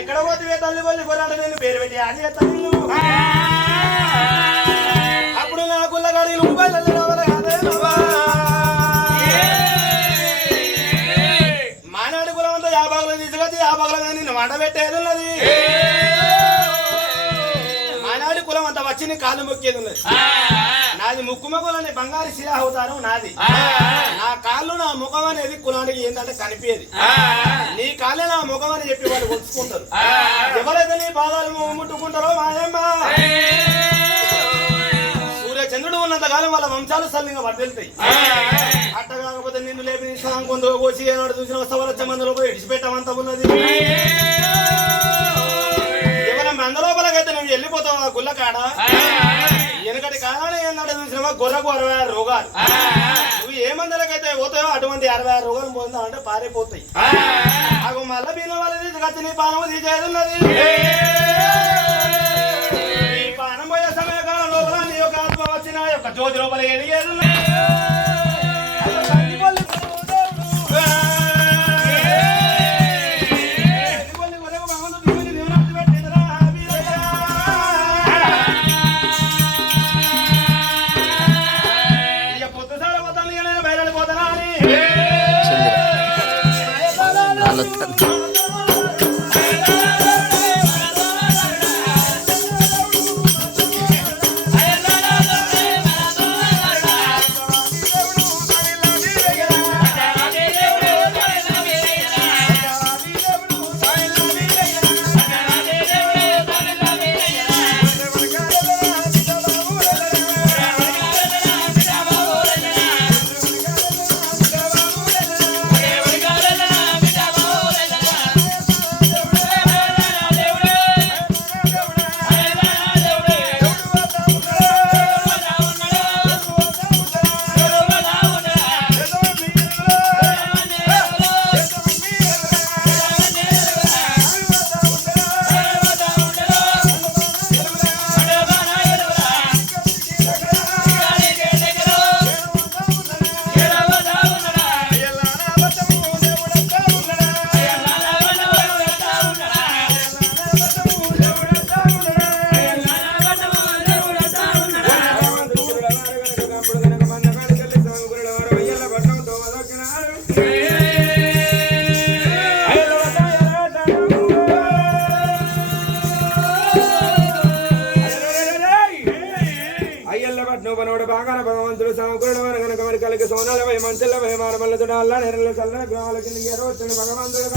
ఎక్కడ పోతే తల్లి వల్లి కొరాట నేను పేరు పెట్టి అది తల్లి అప్పుడు నా కుల్లగాడి రూపాయలు రావాలి అదే మానాడు కులం అంతా యాభాగలో తీసుకొచ్చి యాభాగలో నిన్ను వంట పెట్టేది ఉన్నది మానాడు కులం అంతా వచ్చి నీ కాళ్ళు మొక్కేది ఉన్నది నాది ముక్కు మొక్కలని బంగారు శిలా అవుతారు నాది నా కాళ్ళు నా ముఖం అనేది కులానికి ఏంటంటే కనిపించేది నీ కాళ్ళే నా ముఖం అని చెప్పి వాళ్ళు కొలుచుకుంటారు ఎవరైతే నీ పాదాలు ముట్టుకుంటారో మాయమ్మ సూర్యచంద్రుడు ఉన్నంత కాలం వాళ్ళ వంశాలు సల్లింగా వర్దిల్తాయి అట్ట కాకపోతే నిన్ను లేపి కొందరు కోసి ఏనాడు చూసిన సవరచ్చ మందులో పోయి ఇడిచిపెట్టమంతా ఉన్నది ఎవరైనా మందలోపలకైతే నువ్వు వెళ్ళిపోతావు ఆ గుల్ల కాడ వెనకటి కాలాన్ని ఏనాడు చూసినావా గొర్రెకు 66 రోగాలు నువ్వు ఏ మందులకైతే పోతావో అటువంటి 66 రోగాలు పోతావు అంటే పారిపోతాయి నాకు మళ్ళీ బీన వాళ్ళు తీసుకొచ్చి నీ పానము తీసేది ఉన్నది నీ పానం పోయే సమయకాలం లోపల నీ యొక్క ఆత్మ వచ్చి నా యొక్క జ్యోతి లోపల ఎదిగేది ఉన్నది భగవంతుడు సమకూరుడు కనుక మరి కలిగి సోనాల మంచుల మారమల్ల చుడాల నెరల చల్ల గ్రామాలకి ఎరవచ్చుని భగవంతుడు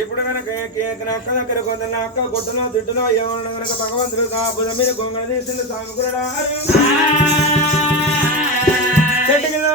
ఇప్పుడు కనుక అక్క దగ్గర కొంత అక్క కొట్టునో తిట్టునో ఏమన్నా కనుక భగవంతుడు భుజం మీద గొంగళ తీసిండు సమకూరుడా చెట్టు కింద